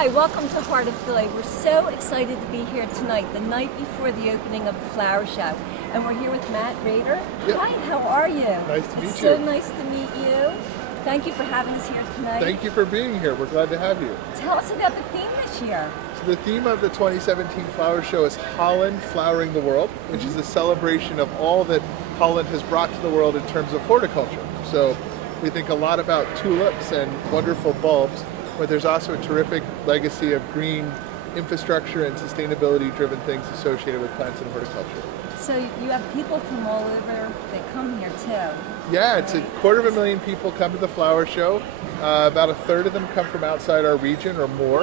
Hi, welcome to Heart of Philly. We're so excited to be here tonight, the night before the opening of the flower show. And we're here with Matt Rader. Yep. Hi, how are you? Nice to meet you. It's so nice to meet you. Thank you for having us here tonight. Thank you for being here. We're glad to have you. Tell us about the theme this year. So the theme of the 2017 flower show is Holland Flowering the World, which is a celebration of all that Holland has brought to the world in terms of horticulture. So we think a lot about tulips and wonderful bulbs, but there's also a terrific legacy of green infrastructure and sustainability-driven things associated with plants and horticulture. So you have people from all over that come here too. Yeah, it's 250,000 people come to the flower show. About a third of them come from outside our region or more.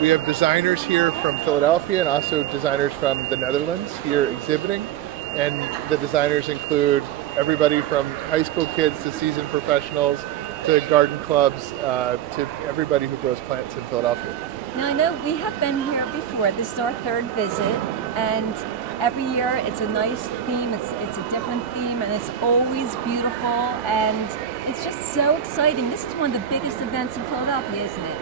We have designers here from Philadelphia and also designers from the Netherlands here exhibiting. And the designers include everybody from high school kids to seasoned professionals to garden clubs to everybody who grows plants in Philadelphia. Now I know we have been here before. This is our third visit, and every year it's a nice theme, it's a different theme, and it's always beautiful, and it's just so exciting. This is one of the biggest events in Philadelphia, isn't it?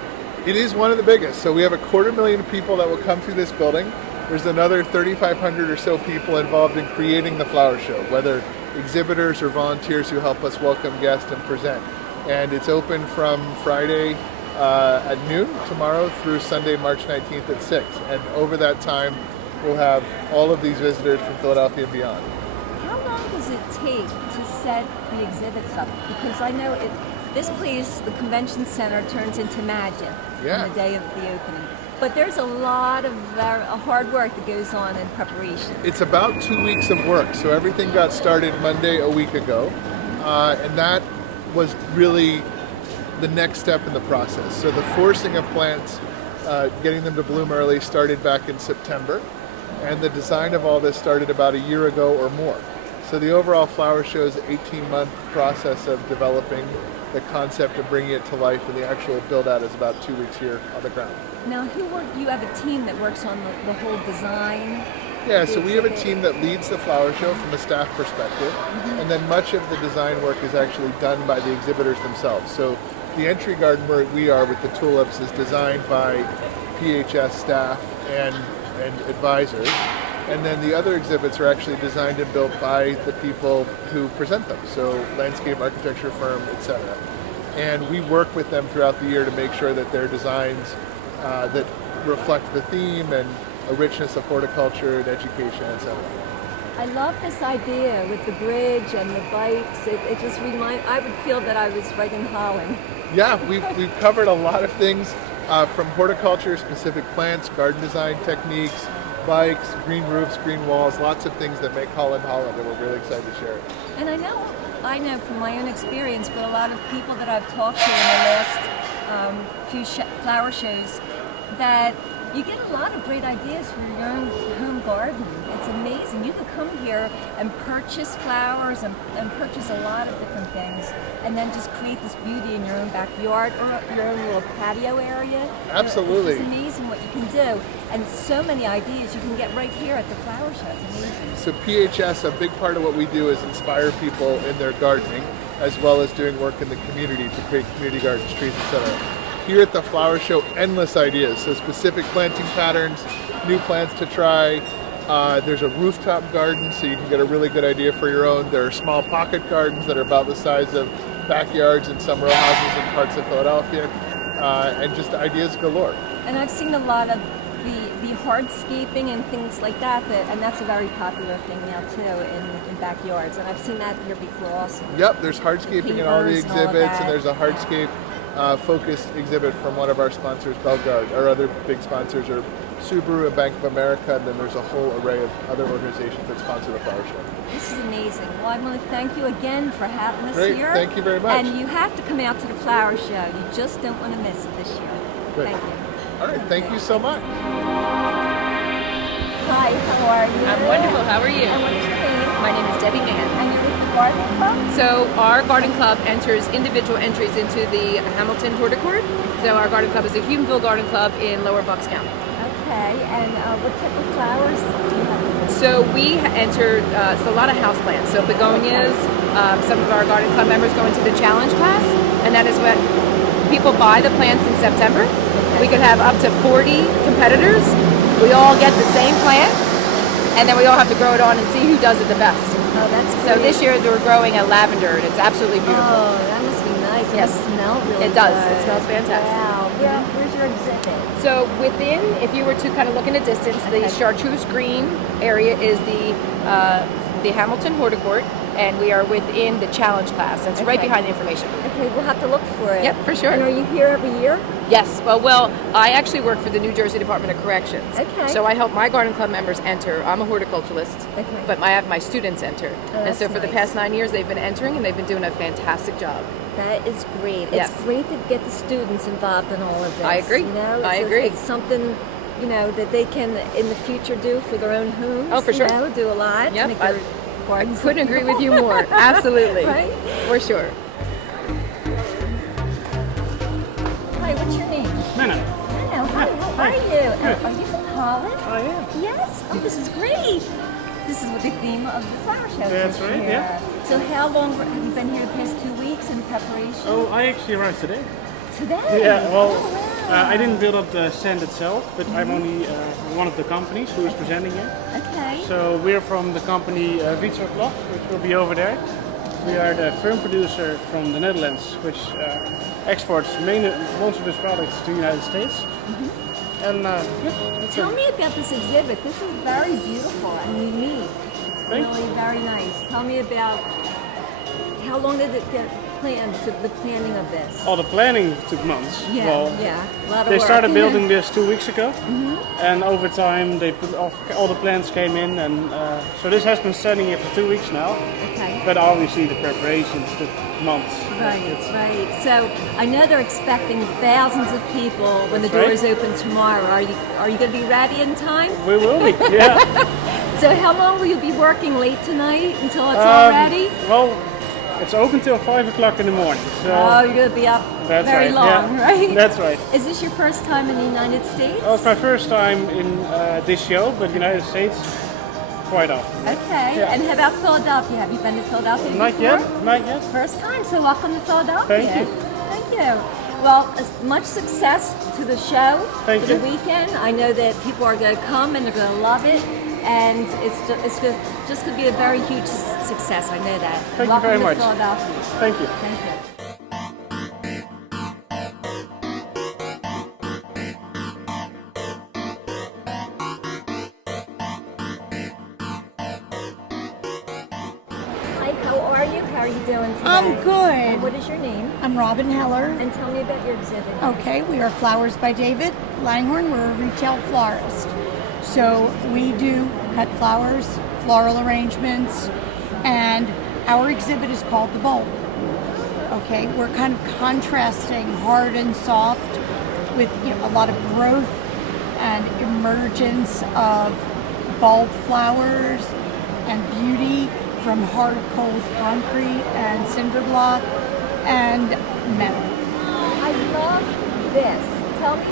It is one of the biggest. So we have 250,000 people that will come through this building. There's another 3,500 or so people involved in creating the flower show, whether exhibitors or volunteers who help us welcome guests and present. And it's open from Friday at noon tomorrow through Sunday, March 19th at 6. And over that time, we'll have all of these visitors from Philadelphia and beyond. How long does it take to set the exhibits up? Because I know this place, the convention center, turns into magic on the day of the opening. But there's a lot of hard work that goes on in preparation. It's about 2 weeks of work. So everything got started Monday a week ago. And that was really the next step in the process. So the forcing of plants, getting them to bloom early, started back in September. And the design of all this started about a year ago or more. So the overall flower show is an 18-month process of developing the concept of bringing it to life, and the actual build-out is about 2 weeks here on the ground. Now, you have a team that works on the whole design? Yeah, so we have a team that leads the flower show from a staff perspective, and then much of the design work is actually done by the exhibitors themselves. So the entry garden where we are with the tulips is designed by PHS staff and advisors, and then the other exhibits are actually designed and built by the people who present them, so landscape architecture firm, etc. And we work with them throughout the year to make sure that their designs that reflect the theme and a richness of horticulture and education, etc. I love this idea with the bridge and the bikes. It just I would feel that I was right in Holland. Yeah, we've covered a lot of things from horticulture, specific plants, garden design techniques, bikes, green roofs, green walls, lots of things that make Holland Holland, and we're really excited to share it. And I know from my own experience, but a lot of people that I've talked to in the last few flower shows, that you get a lot of great ideas for your own home garden. It's amazing. You can come here and purchase flowers and purchase a lot of different things, and then just create this beauty in your own backyard or your own little patio area. Absolutely. It's amazing what you can do, and so many ideas you can get right here at the flower show. It's amazing. So PHS, a big part of what we do is inspire people in their gardening, as well as doing work in the community to create community gardens, trees, etc. Here at the flower show, endless ideas. So specific planting patterns, new plants to try. There's a rooftop garden, so you can get a really good idea for your own. There are small pocket gardens that are about the size of backyards in some row houses in parts of Philadelphia, and just ideas galore. And I've seen a lot of the hardscaping and things like that, and that's a very popular thing now too in backyards. And I've seen that here before also. Yep, there's hardscaping in all the exhibits, and there's a hardscape focused exhibit from one of our sponsors, Belgard. Our other big sponsors are Subaru and Bank of America, and then there's a whole array of other organizations that sponsor the flower show. This is amazing. Well, I want to thank you again for having us Great. here. Thank you very much. And you have to come out to the flower show. You just don't want to miss it this year. Great. Thank you. All right, thank you so much. Hi, how are you? I'm wonderful. How are you? And what is your name? My name is Debbie Mann. And you're with the garden club? So our garden club enters individual entries into the Hamilton Horticourt. So our garden club is the Humenville Garden Club in Lower Bucks County. Okay, and what type of flowers do you have? So we enter a lot of houseplants. So begonias, some of our garden club members go into the challenge class, and that is what people buy the plants in September. We could have up to 40 competitors. We all get the same plant, and then we all have to grow it on and see who does it the best. Oh, that's So great. this year we're growing a lavender, and it's absolutely beautiful. Oh, that must be nice. Yes. It must smell really It does. good. It smells fantastic. Wow. Where's your exhibit? So within, if you were to kind of look in a distance, the chartreuse green area is the Hamilton Horticourt, and we are within the challenge class. That's right Okay. behind the information booth. Okay, we'll have to look for it. Yep, for sure. And are you here every year? Yes. Well, I actually work for the New Jersey Department of Corrections. Okay. So I help my garden club members enter. I'm a horticulturalist, Okay. but I have my students enter. And that's so for the nice. past 9 years, they've been entering, and they've been doing a fantastic job. That is great. Yes. It's great to get the students involved in all of this. I agree. You know, I it's, agree. It's something, you know, that they can in the future do for their own homes. Oh, for sure. You know, do a lot. to Yep, make I their gardens couldn't look agree with you more. Absolutely. Right? For sure. Hi, what's your name? Menno. Hello. Hi. How are you? Are you from Holland? I am. Yes. Oh, this is great. This is what the theme of the flower show is. That's right, here. yeah. So how long have you been here the past 2 weeks in preparation? Oh, I actually arrived today. Today? Yeah, well, Oh, wow. I didn't build up the stand itself, but I'm only one of the companies who is presenting here. Okay. So we're from the company Vitser Blok, which will be over there. We are the firm producer from the Netherlands, which exports most of its products to the United States. And that's Tell it. me about this exhibit. This is very beautiful and unique. It's Thank really very nice. Tell me about how long did it get planned, to the planning of this? All the planning took months. Yeah, Well, yeah. A lot of they work. started building this 2 weeks ago, and over time they put all the plants came in, and so this has been standing here for 2 weeks now. Okay. But obviously the preparations took months. Right, right. So I know they're expecting thousands of people when the That's right. doors open tomorrow. Are you going to be ready in time? We will be, yeah. So how long will you be working late tonight until it's all ready? Well, it's open till 5 o'clock in the morning. So Oh, you're going to be up that's very right. long, yeah. right? That's right. Is this your first time in the United States? Well, it's my first time in this show, but United States quite often. Okay. Yeah. And how about Philadelphia? Have you been to Philadelphia Not before? yet, not yet. First time, so welcome to Philadelphia. Thank you. Thank you. Well, much success to the show Thank for the you. weekend. I know that people are going to come and they're going to love it, and it's just going to be a very huge success. I know that. Thank you welcome very to much. Philadelphia. Thank you. Thank you. Hi, how are you? How are you doing today? I'm And good. what is your name? I'm Robin Heller. And tell me about your exhibit. Okay, we are Flowers by David Langhorne. We're a retail florist. So we do cut flowers, floral arrangements, and our exhibit is called The Bulb. Okay, we're kind of contrasting hard and soft with a lot of growth and emergence of bulb flowers and beauty from hard, cold concrete and cinder block and metal. I love this. Tell me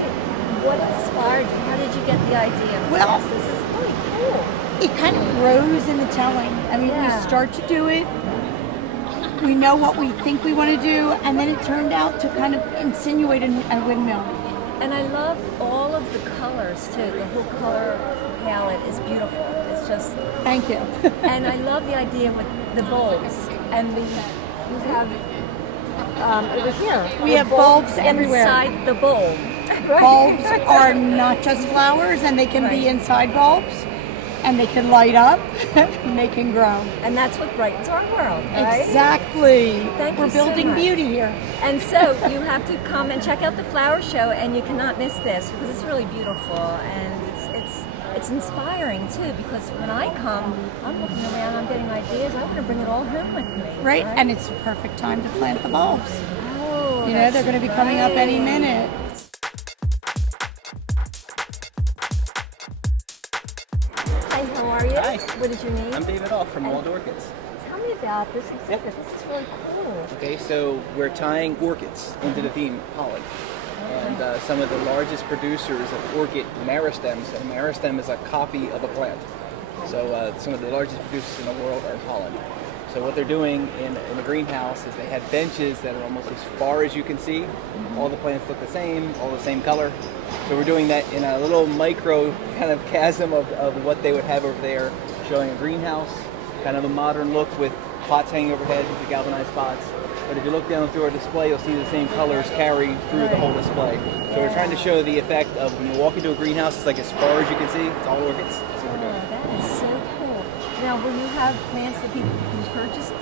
what inspired you. How did you get the idea for Well- this? This is really cool. It kind of grows in the telling. I mean, Yeah. we start to do it, we know what we think we want to do, and then it turned out to kind of insinuate a windmill. And I love all of the colors too. The whole color palette is beautiful. It's just, Thank you. and I love the idea with the bulbs and you have over here. We the have bulbs everywhere. inside the bulb. Right? Bulbs are not just flowers, and they can be Right. inside bulbs, and they can light up, and they can grow. And that's what brightens our world, right? Exactly. Thank We're you so building much. beauty here. And so you have to come and check out the flower show, and you cannot miss this because it's really beautiful and it's inspiring too. Because when I come, I'm looking around, I'm getting ideas. I want to bring it all home with me. Right? And it's the perfect time to plant the bulbs. oh, You know, they're going to be coming up any right. minute. Hi, how are you? Hi. What is your name? I'm David Off from Wild Orchids. Tell me about this exhibit. This is really cool. Okay, so we're tying orchids into the theme Holland. And some of the largest producers of orchid meristems, and meristem is a copy of a plant. So some of the largest producers in the world are in Holland. So what they're doing in the greenhouse is they have benches that are almost as far as you can see. All the plants look the same, all the same color. So we're doing that in a little micro kind of chasm of what they would have over there, showing a greenhouse, kind of a modern look with pots hanging overhead, the galvanized pots. But if you look down through our display, you'll see the same colors carry through the whole display. So we're trying to show the effect of when you walk into a greenhouse, it's like as far as you can see, it's all orchids. That's what we're doing. That is so cool. Now, will you have plants that people can purchase?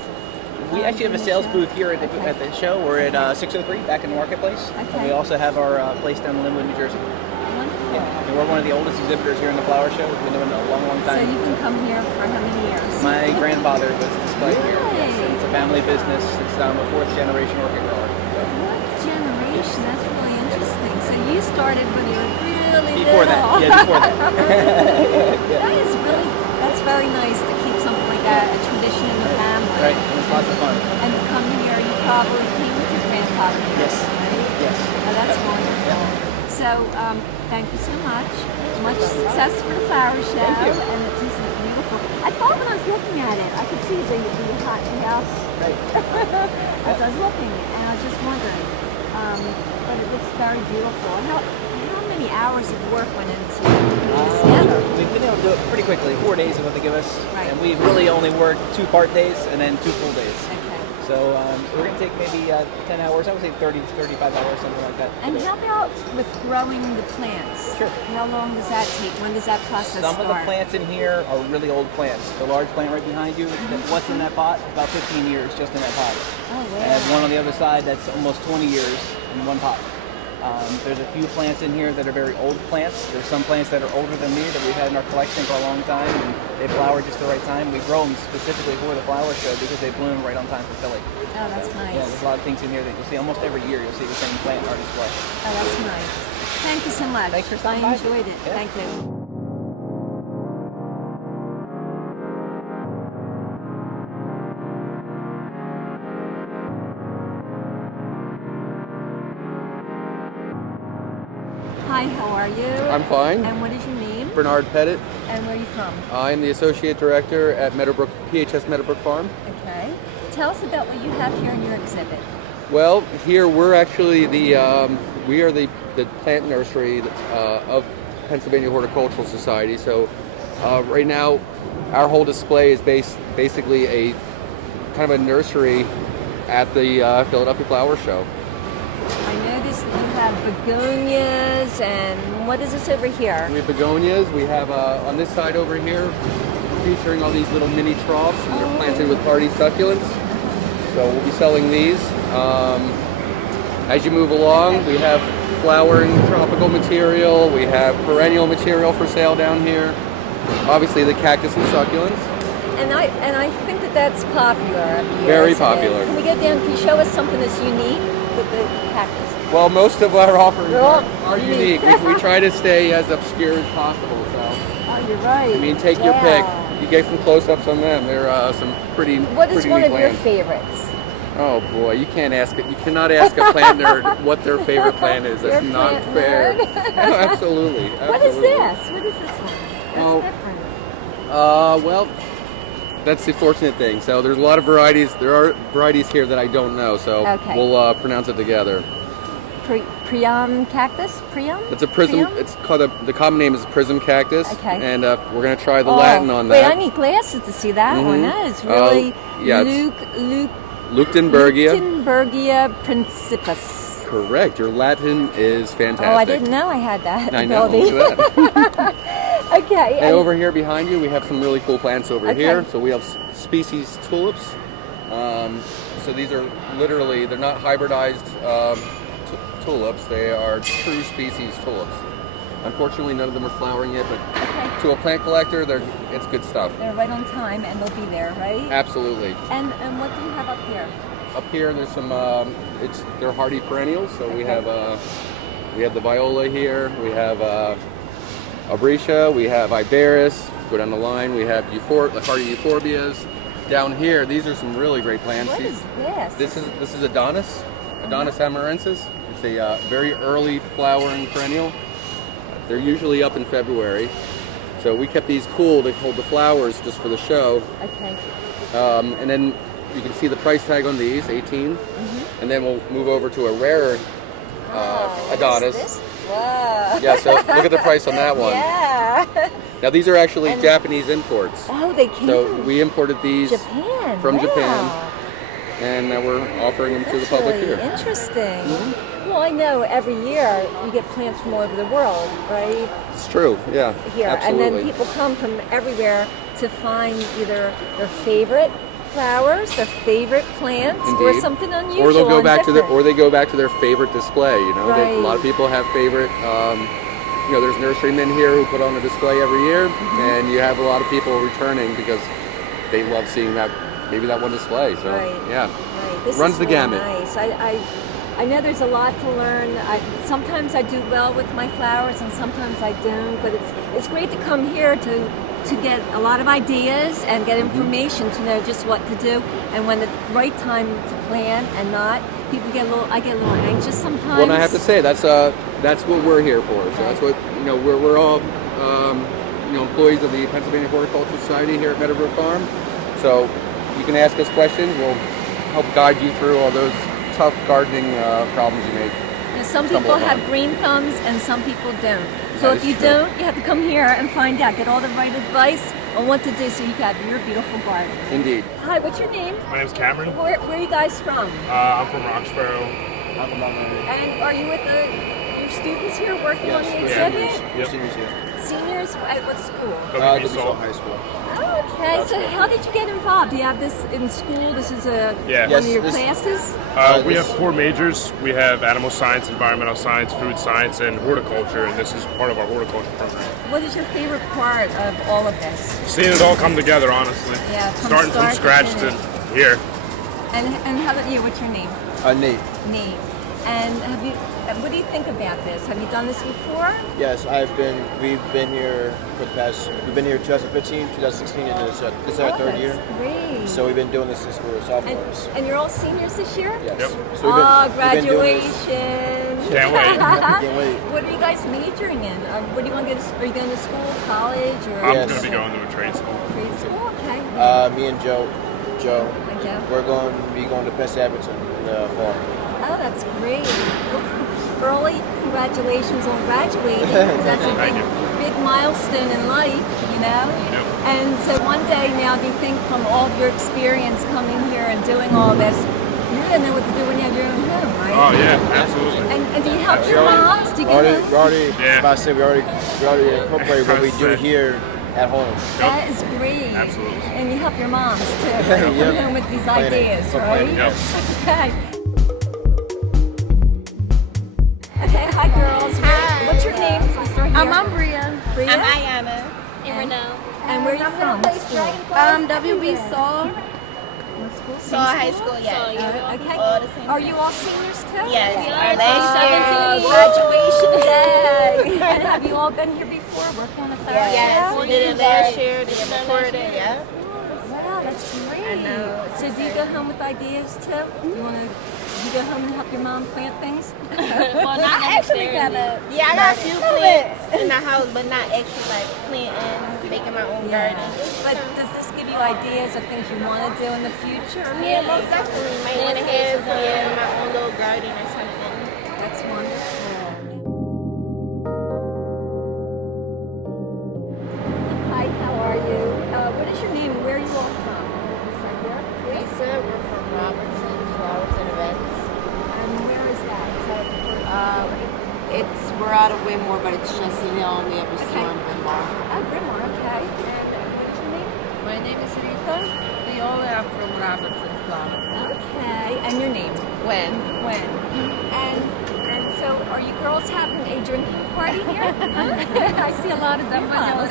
We actually have a sales booth here at the show. We're at 603 back in the marketplace. Okay. And we also have our place down in Linwood, New Jersey. Wonderful. Yeah. And we're one of the oldest exhibitors here in the flower show. We've been doing it a long, long So time. you can come here for how many years? My grandfather was displaying here. Really? Yes, it's a family business. It's a fourth generation orchid grower. Fourth generation. That's really interesting. So you started when you were really Before little. that, yeah, before that. That is really, that's very nice to keep something like that, a tradition in the family. Right, and it's lots of fun. And to come here, you probably came with your grandfather. Yes. Right? Yes. Oh, that's wonderful. So, thank you so much. Much success for the flower show. Thank you. And it's just beautiful. I thought when I was looking at it, I could see the hot house Right. as I was looking, and I was just wondering. But it looks very beautiful. And how many hours of work went into putting this together? We've been able to do it pretty quickly. 4 days is what they give us. Right. And we've really only worked 2 part days and then 2 full days. Okay. So we're going to take maybe 10 hours, I would say 30 to 35 hours, something like that. And how about with growing the plants? Sure. How long does that take? When does that process Some start? of the plants in here are really old plants. The large plant right behind you, what's in that pot? About 15 years just in that pot. Oh, wow. And one on the other side that's almost 20 years in one pot. There's a few plants in here that are very old plants. There's some plants that are older than me that we've had in our collection for a long time, and they flower just the right time. We grow them specifically for the flower show because they bloom right on time for Philly. Oh, that's nice. Yeah, there's a lot of things in here that you'll see almost every year. You'll see the same plant in our display. Oh, that's nice. Thank you so much. Thanks for stopping I by. enjoyed it. Yeah. Thank you. Hi, how are you? I'm fine. And what is your name? Bernard Pettit. And where are you from? I'm the Associate Director at Meadowbrook, PHS Meadowbrook Farm. Okay. Tell us about what you have here in your exhibit. Well, here we're actually we are the plant nursery of Pennsylvania Horticultural Society. So right now our whole display is basically a kind of a nursery at the Philadelphia Flower Show. I noticed that you have begonias, and what is this over here? We have begonias. We have on this side over here, featuring all these little mini troughs, and they're planted with hardy succulents. So we'll be selling these. As you move along, we have flowering tropical material. We have perennial material for sale down here. Obviously, the cactus and succulents. And I think that that's popular. Here, Very isn't it? popular. Can we get down? Can you show us something that's unique with the cactus? Well, most of our offerings are unique. unique. We try to stay as obscure as possible. So, Oh, you're right. I mean, take your pick. You get some close-ups on them. There are some pretty. What is pretty one neat of your plants. favorites? Oh boy, you can't ask it. You cannot ask a plant nerd what their favorite plant is. That's You're a not plant fair. nerd? No, absolutely. What is this? What is this one? That's Oh. different. Well, that's the fortunate thing. So there's a lot of varieties. There are varieties here that I don't know. So Okay. we'll pronounce it together. Priam cactus? Priam? It's a prism. Priam? It's called the common name is prism cactus. Okay. And we're gonna try the Latin on Wait, that. I need glasses to see that one. Mhm. That is really yeah, it's Leuchtenbergia Leuchtenbergia. principus. Correct. Your Latin is fantastic. Oh, I didn't know I had that I know. ability. Look at that. Okay. And over here behind you, we have some really cool plants over Okay. here. So we have species tulips. So these are literally, they're not hybridized tulips. They are true species tulips. Unfortunately, none of them are flowering yet, but Okay. to a plant collector, it's good stuff. They're right on time, and they'll be there, right? Absolutely. And what do you have up here? Up here, there's some. They're hardy perennials. So we have the viola here. We have Abretia. We have Iberis. Go down the line. We have the hardy euphorbias. Down here, these are some really great plants. What is this? This is Adonis. Adonis amarensis. It's a very early flowering perennial. They're usually up in February. So we kept these cool to hold the flowers just for the show. Okay. And then you can see the price tag on these, 18. And then we'll move over to a rarer Adonis. Wow. Yeah, so look at the price on that one. Yeah. Now these are actually Japanese imports. Oh, they came So from we imported these Japan. from Wow. Japan, and now we're offering them to the public Really here. interesting. Well, I know every year you get plants from all over the world, right? It's true, yeah, Here, absolutely. and then people come from everywhere to find either their favorite flowers, their favorite plants, or Indeed. something unusual. Or they'll go and back to their, different. or they go back to their favorite display. You know, Right. a lot of people have favorite. You know, there's nurserymen here who put on a display every year, and you have a lot of people returning because they love seeing that, maybe that one display. So Right. yeah, Right. This runs is the really gamut. Nice. I know there's a lot to learn. Sometimes I do well with my flowers, and sometimes I don't. But it's great to come here to get a lot of ideas and get information to know just what to do, and when the right time to plant and not. People get I get a little anxious sometimes. Well, and I have to say that's what we're here for. So that's what we're all employees of the Pennsylvania Horticultural Society here at Meadowbrook Farm. So you can ask us questions. We'll help guide you through all those tough gardening problems you may. Now, some stumble people have upon. green thumbs and some people don't. So That if is you true. don't, you have to come here and find out, get all the right advice on what to do so you can have your beautiful garden. Indeed. Hi, what's your name? My name's Cameron. Where are you guys from? I'm from Roxborough. I'm from And are you with your students here working on the Yeah. exhibit? Yep. Seniors here. Seniors at what school? WB Salt. High School. Oh, okay. So how did you get involved? Do you have this in school? This is Yeah. one Yes, of your this- classes? We have 4 majors. We have animal science, environmental science, food science, and horticulture, and this is part of our horticulture program. What is your favorite part of all of this? Seeing it all come together, honestly. Yeah, from Starting start from to scratch to finish. here. And how about you? What's your name? Nate. Nate. And what do you think about this? Have you done this before? Yes, we've been here for the past, we've been here 2015, 2016, and this is our third year. That's great. So we've been doing this since we were sophomores. and you're all seniors this year? Yes. Yep. So we've been doing Graduation. Can't wait. Can't wait. What are you guys majoring in? What do you want to get? Are you going to school, college, or I'm Yes. going to be going to a trade school. grade school? Okay. Me and Joe, Hi, Joe. we're going to be going to Pest Everton in the fall. Oh, that's great. Early congratulations on graduating. That's a Thank you. big milestone in life, you know? Yep. And so one day now, do you think from all of your experience coming here and doing all this, you're going to know what to do when you have your own home, right? Oh, yeah, absolutely. And do you help your moms? Do you get We already, Yeah. about to say, we already incorporate what we do here at home. That is great. Absolutely. And you help your moms too. Come Yep. home with these Planning. ideas, For right? planning, Yep. Okay. Okay, hi girls. What's your name? So start here. I'm Bria. Bria. I'm Ayana. And and where are you from? What school? WB Saul. What school? Saul High School, yes. Okay. All the same Are you all seniors too? Yes. Our Graduation last day. And have you all been here before? Working on the flower? Yes. show? We did it last year, did it before that, yeah. Wow, that's great. I know. So do you go home with ideas too? You go home and help your mom plant things? Well, not actually kind of. Yeah, I got a few plants in the house, but not actually like planting, making my own garden. But does this give you ideas of things you want to do in the future? Yeah, most definitely. Might want to have my own little garden or something. That's wonderful. Hi, how are you? What is your name? Where are you all from? Lisa, we're from Robertson Flowers and Events. And where is that? Is that We're out of Whitmore, but it's just a hill and we have a store in Whitmore. Bryn Mawr, okay. And what's your name? My name is Rita. We all are from Robertson Flowers. Okay. And your name? When? When? And so are you girls having a drinking party here? I see a lot of them. Yeah.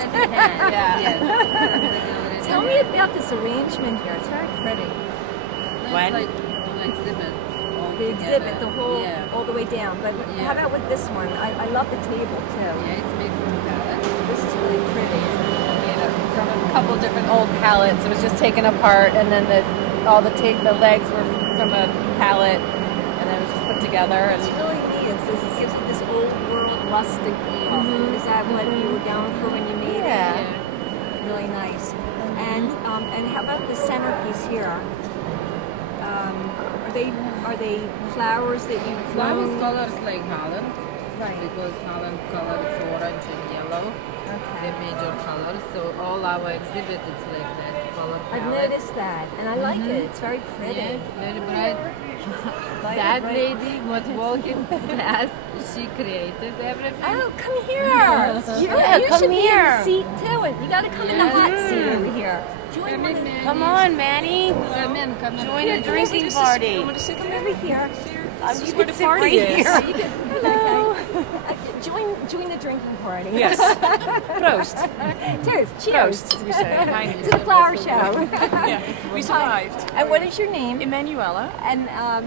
Tell me about this arrangement here. It's very pretty. When? Like an exhibit. The exhibit, the whole, all the way down. But Yeah. how about with this one? I love the table too. Yeah, it's made from pallets. This is really pretty. From a couple different old pallets. It was just taken apart, and then the legs were from a pallet, and then it was just put together. It's And really neat. It gives it this old world rustic look. Is that what you were going for when you made Yeah. it? Really nice. And how about the centerpiece here? Are they flowers that you Flowers grown? colors like Holland. Right. Because Holland color is orange and yellow. Okay. The major colors. So all our exhibit is like that color I've palette. noticed that, and I like it. It's very pretty. Yeah, very bright. Light That bright. lady was walking past. She created everything. Oh, come here! You come should be in here. the seat too. And you got to come in the hot seat over here. Join one of the. Come on, Manny. Come in, come in. Join the drinking party. You want to sit come over here? This is where the party is. Hello. Join the drinking party. Yes. Prost. Toast. Cheers. Prost, we say. To the flower show. Yeah, we survived. And what is your name? Emanuela. And are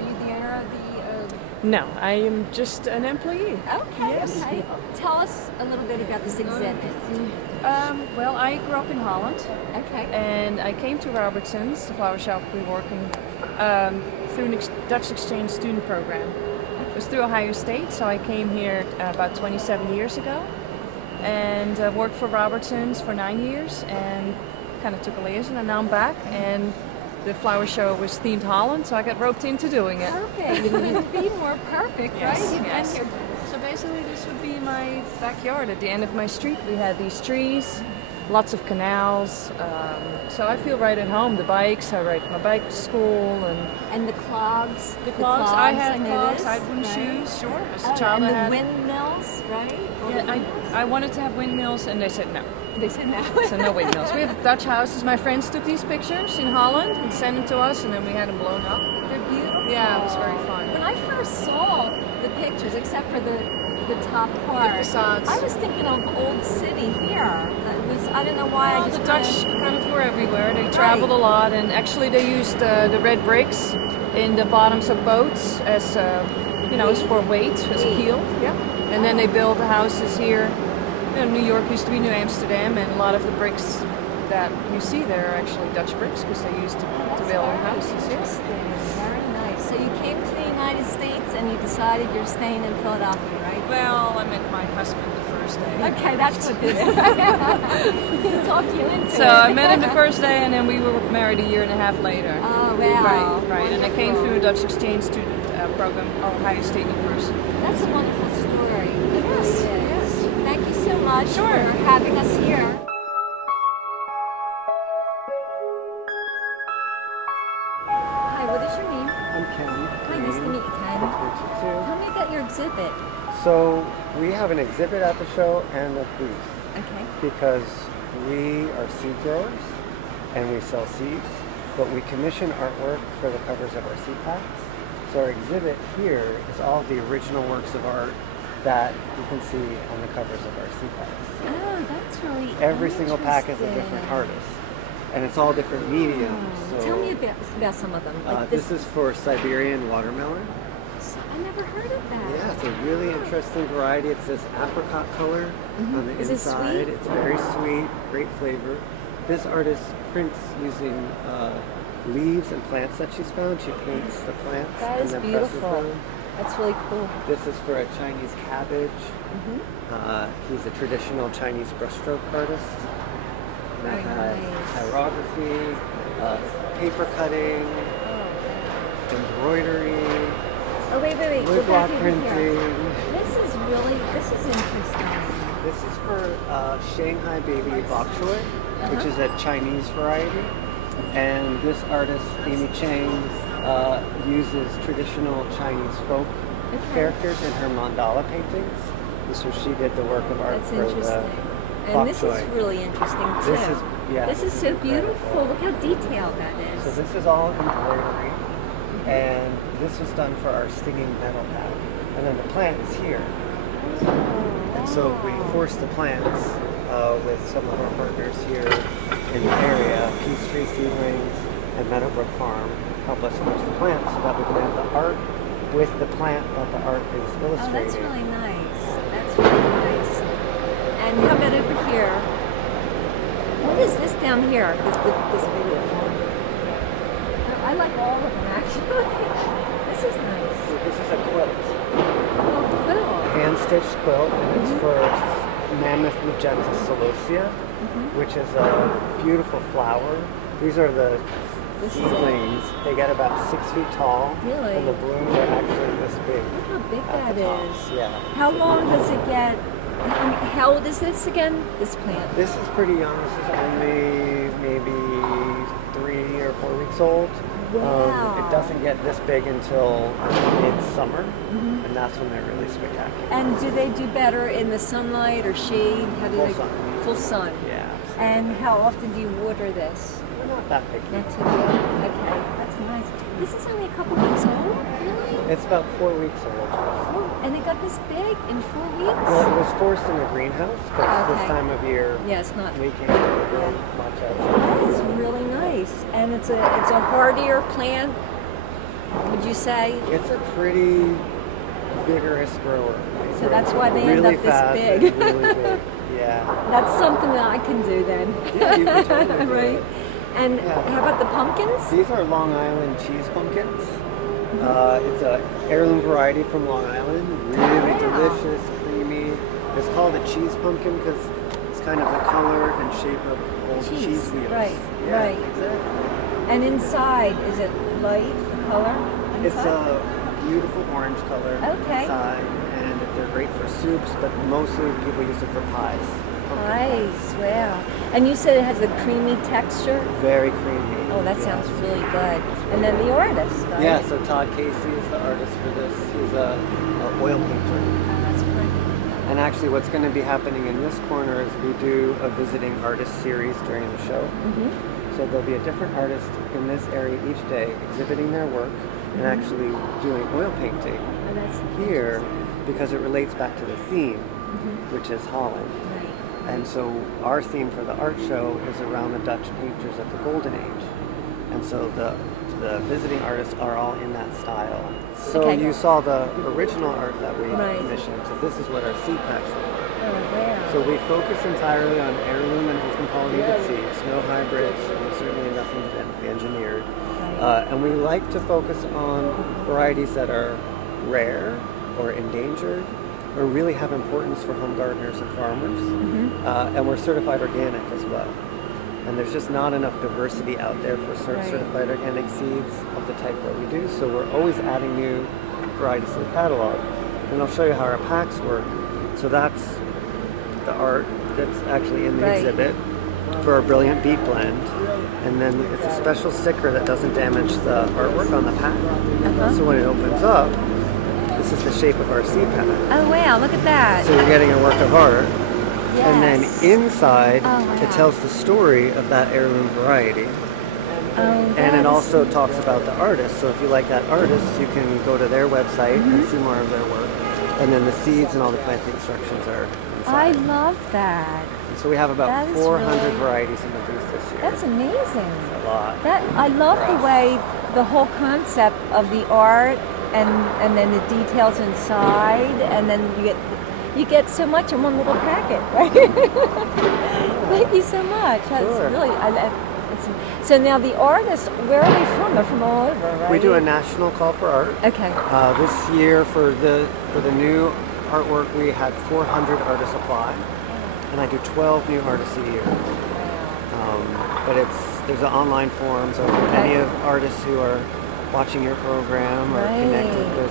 you the owner of the? No, I am just an employee. Okay. Yes. Okay. Tell us a little bit about this exhibit. Well, I grew up in Holland, Okay. and I came to Robertson's, the flower shop we're working, through an Dutch exchange student program. It was through Ohio State, so I came here about 27 years ago, and worked for Robertson's for 9 years, and kind of took a liaison, and now I'm back, and the flower show was themed Holland, so I got roped into doing it. Perfect. You couldn't be more perfect, Yes, right? You've yes. been here. So basically this would be my backyard. At the end of my street we had these trees, lots of canals, so I feel right at home. The bikes, I ride my bike to school, And the clogs. the clogs, I had clogs, noticed, I had wooden right? shoes, sure, as a Oh, child and I the had. windmills, right? Yeah, I wanted to have windmills and they said no. They said no. So no windmills. We have Dutch houses. My friends took these pictures in Holland and sent them to us, and then we had them blown up. They're beautiful. Yeah, it was very fun. When I first saw the pictures, except for the top part, facades. I was thinking of Old City here. I don't know why. I Well, just the Dutch kind of were everywhere. They traveled a lot, and actually they used the red bricks in the bottoms of boats as as for weight, as a keel. Yeah. And then they built the houses here. New York used to be New Amsterdam, and a lot of the bricks that you see there are actually Dutch bricks because they used to build houses. Yes. Interesting. Very nice. So you came to the United States and you decided you're staying in Philadelphia, right? Well, I met my husband the first day. Okay, that's what did it. Talked you into So it. I met him the first day, and then we were married a year and a half later. Oh, wow. Right. And I came through a Dutch exchange student program at Ohio State University. That's a wonderful story. It Yes, really is. yes. Thank you so much Sure. for having us here. Hi, what is your name? I'm Ken. Hi, nice to meet you, Ken. Tell me about your exhibit. So we have an exhibit at the show and a booth Okay. because we are seed growers and we sell seeds, but we commission artwork for the covers of our seed packs. So our exhibit here is all the original works of art that you can see on the covers of our seed packs. Oh, that's really Every single pack is a interesting. different artist, and it's all different mediums. So, Tell me about some of them. Like this is for Siberian watermelon. I never heard of that. Yeah, it's a really interesting variety. It's this apricot color on the Is it inside. sweet? It's very sweet, great flavor. This artist prints using leaves and plants that she's found. She paints the plants That and is then beautiful. presses them. That's really cool. This is for a Chinese cabbage. He's a traditional Chinese brushstroke artist. And I Very have nice. chirography, paper cutting, embroidery, Oh, wait. Go woodblock back over printing. here. This is interesting. This is for Shanghai Baby Bok Choy, which is a Chinese variety. And this artist, Amy Chang, uses traditional Chinese folk characters in her mandala paintings. So she did the work of art That's for the interesting. Bok And this Choy. is really interesting too. This is, yeah. This is so beautiful. Look how detailed that So is. this is all embroidery. And this was done for our stinging metal pack. And then the plant is here. And so we force the plants with some of our partners here in the area, Peachtree Seedlings and Meadowbrook Farm, help us force the plants so that we can have the art with the plant that the art is Oh, illustrated. that's really nice. That's really nice. And how about over here? What is this down here? This video. I like all of them actually. This is nice. So this is a quilt, Oh, cool. hand-stitched quilt, and it's for mammoth magenta celosia, which is a beautiful flower. These are the seedlings. They get about 6 feet tall. Really? And the blooms are actually this big. Look how big at that the tops. is. Yeah. How long does it get? How old is this again? This plant? This is pretty young. This is only maybe 3 or 4 weeks old. Wow. It doesn't get this big until midsummer, and that's when they're really spectacular. And do they do better in the sunlight or shade? How do Full they? sun. Full sun. Yeah. And how often do you water this? They're not that big. Not too big. Okay, that's nice. This is only a couple weeks old, really? It's about 4 weeks old. Oh, and it got this big in 4 weeks? Well, it was forced in a greenhouse, but this Okay. time of year, Yeah, it's not. we can't really grow much outside. That is really nice, and it's a hardier plant. Would you say? It's a pretty vigorous grower. They So grow that's why they end really up this fast big. and really big. Yeah. That's something that I can do then. Yeah, you can totally do right. it. And Yeah. how about the pumpkins? These are Long Island cheese pumpkins. It's a heirloom variety from Long Island. Really delicious, creamy. It's called a cheese pumpkin because it's kind of the color and shape of old cheese wheels. Right, Yeah, right. exactly. And inside, is it light color? It's inside? a beautiful orange color Okay. inside, and they're great for soups, but mostly people use it for pies. Pumpkin pies. Nice, wow. And you said it has a creamy texture? Very creamy. Oh, that Yeah. sounds really good. And then the artist, right? Yeah, so Todd Casey is the artist for this. He's a oil painter. Oh, that's pretty. And actually what's going to be happening in this corner is we do a visiting artist series during the show. So there'll be a different artist in this area each day exhibiting their work and actually doing oil painting Oh, that's here because it relates back to the theme, which is Holland. right. And so our theme for the art show is around the Dutch painters of the Golden Age. And so the visiting artists are all in that style. So Okay. you saw the original art that we Right. commissioned. So this is what our seed packs look like. Oh, wow. So we focus entirely on heirloom and open pollinated seeds, no hybrids, and certainly nothing genetically engineered. And we like to focus on varieties that are rare or endangered or really have importance for home gardeners and farmers. And we're certified organic as well. And there's just not enough diversity out there for Right. certified organic seeds of the type that we do. So we're always adding new varieties to the catalog. And I'll show you how our packs work. So that's the art that's actually in the Right. exhibit for a brilliant beet blend. And then it's a special sticker that doesn't damage the artwork on the pack. So when it opens up, this is the shape of our seed pack. Oh, wow, look at that. So you're getting a work of art. And then Yes. inside, Oh, wow. it tells the story of that heirloom variety. Oh, And that it is also so talks good. about the artist. So if you like that artist, you can go to their website and see more of their work. And then the seeds and all the planting instructions are I inside. love that. So we have about That is 400 really- varieties in the booth this year. That's amazing. a lot. That I love the way the whole concept of the art and then the details inside, and then you get so much in one little packet, right? Thank you so much. That's Sure. really. So now the artists, where are they from? They're from all over, right? We do a national call for art. Okay. This year for the new artwork, we had 400 artists apply, and I do 12 new artists a year. But there's an online forum, so if any of artists who are watching your program or connected with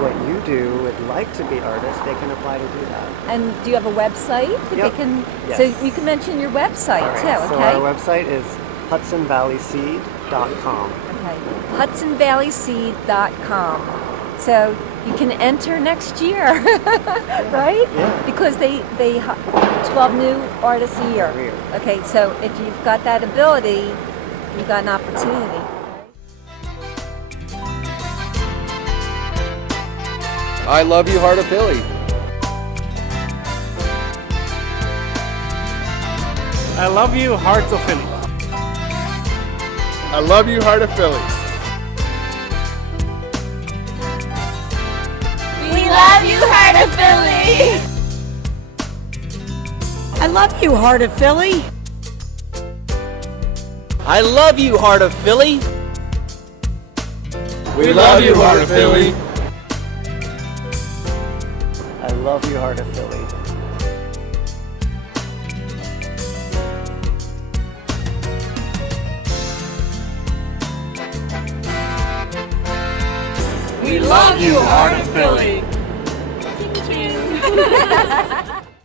what you do would like to be artists, they can apply to do that. And do you have a website that Yep. they can? Yes. So you can mention your website All right, too. Okay. So our website is hudsonvalleyseed.com. Okay. HudsonValleySeed.com. So you can enter next year, right? Yeah. Because they 12 new artists a year. Okay, so if you've got that ability, you've got an opportunity. I love you, Heart of Philly. I love you, Heart of Philly. I love you, Heart of Philly. We love you, Heart of Philly. I love you, Heart of Philly. I love you, Heart of Philly. We love you, Heart of Philly. I love you, Heart of Philly. new heart of Philly.